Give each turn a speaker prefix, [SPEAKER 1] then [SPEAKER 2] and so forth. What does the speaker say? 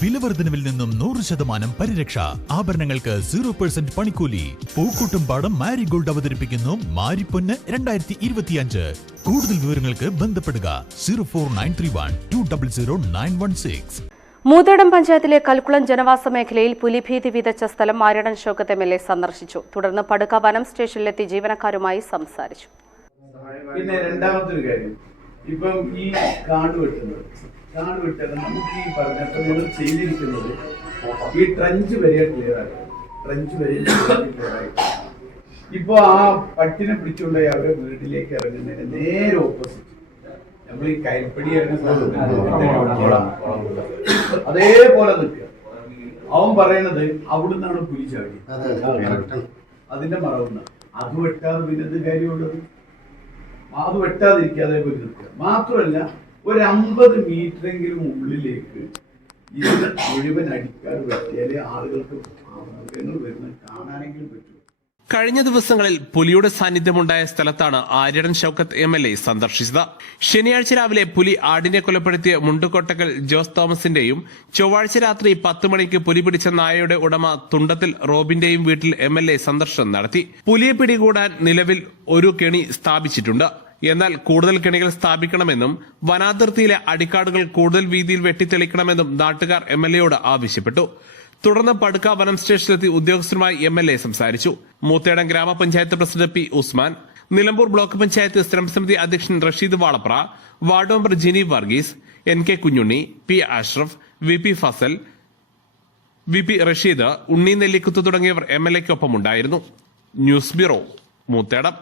[SPEAKER 1] വിലവർദ്ധനവിൽ നിന്നും നൂറ് ശതമാനം പരിരക്ഷ. ആഭരണങ്ങൾക്ക് സീറോ പെർസെന്റ് പണിക്കൂലി. പൂക്കൂട്ടും പാടം മാരിഗോൾഡ് അവതരിപ്പിക്കുന്നു മാരിപ്പൊന്ന് രണ്ടായിരത്തി ഇരുപത്തിയഞ്ച് കൂടുതൽ വിവരങ്ങൾക്ക് ബന്ധപ്പെടുക zero four nine three one two double zero nine one six.
[SPEAKER 2] Moothedam പഞ്ചായത്തിലെ കൽക്കുളം ജനവാസ മേഖലയിൽ പുലിഭീതി വിതച്ച സ്ഥലം Aryadan Shoukath M L A സന്ദർശിച്ചു. തുടർന്ന് പടുക്ക വനം സ്റ്റേഷനിലെത്തി ജീവനക്കാരുമായി സംസാരിച്ചു.
[SPEAKER 3] പിന്നെ രണ്ടാമത്തെ ഒരു കാര്യം. ഇപ്പം ഈ കാട് വെട്ടുന്നത് കാട് വെട്ടത് നമുക്ക് ഈ പറഞ്ഞപ്പോൾ നിങ്ങൾ ചെയ്തിരിക്കുന്നത് ഈ ട്രഞ്ച് വരെ ക്ലിയർ ആയി ട്രഞ്ച് വരെ ഇപ്പൊ ആ പട്ടിനെ പിടിച്ചുകൊണ്ട് അവരെ വീട്ടിലേക്ക് ഇറങ്ങുന്നതിന് നേരെ ഓപ്പോസിറ്റ് നമ്മൾ ഈ കൈപ്പടി അതേപോലെ നിൽക്കുക അവൻ പറയണത് അവിടുന്നാണ് പുലി ചാടി അതിന്റെ മറവുന്ന അത് വെട്ടാതെ പിന്നെ എന്ത് കാര്യമുള്ളത് അത് വെട്ടാതിരിക്കാതെ നിൽക്കുക മാത്രമല്ല ഒരു അമ്പത് മീറ്ററെങ്കിലും ഉള്ളിലേക്ക് ഇത് മുഴുവൻ അടിക്കാതെ വെട്ടിയാലേ ആളുകൾക്ക് മൃഗങ്ങൾ വരുന്നത് കാണാനെങ്കിലും പറ്റും.
[SPEAKER 4] കഴിഞ്ഞ ദിവസങ്ങളിൽ പുലിയുടെ സാന്നിധ്യമുണ്ടായ സ്ഥലത്താണ് Aryadan Shoukath M L A സന്ദർശിച്ചത്. ശനിയാഴ്ച രാവിലെ പുലി ആടിനെ കൊലപ്പെടുത്തിയ മുണ്ടുകൊട്ടക്കൽ ജോസ് തോമസിന്റെയും ചൊവ്വാഴ്ച രാത്രി പത്ത് മണിക്ക് പുലി പിടിച്ച നായയുടെ ഉടമ തുണ്ടത്തിൽ റോബിന്റെയും വീട്ടിൽ എ സന്ദർശനം നടത്തി. പുലിയെ പിടികൂടാൻ നിലവിൽ ഒരു കെണി സ്ഥാപിച്ചിട്ടുണ്ട്. എന്നാൽ കൂടുതൽ കെണികൾ സ്ഥാപിക്കണമെന്നും വനാതിർത്തിയിലെ അടിക്കാടുകൾ കൂടുതൽ വീതിയിൽ വെട്ടിത്തെളിക്കണമെന്നും നാട്ടുകാർ എം എൽ എയോട് ആവശ്യപ്പെട്ടു. തുടർന്ന് പടുക്ക വനം സ്റ്റേഷനിലെത്തി ഉദ്യോഗസ്ഥരുമായി എം എൽ എ സംസാരിച്ചു. മൂത്തേടം ഗ്രാമപഞ്ചായത്ത് president P Usman Nilambur block panchayat സ്ഥിരം സമിതി അധ്യക്ഷൻ Rasheed Valapra ward member Jini Varghese N K Kunjunni P Ashraf V P Fasal V P Rasheed Unni Nellikuth തുടങ്ങിയവർ എം എൽ എക്കൊപ്പം ഉണ്ടായിരുന്നു ന്യൂസ് ബ്യൂറോ മൂത്തേടം.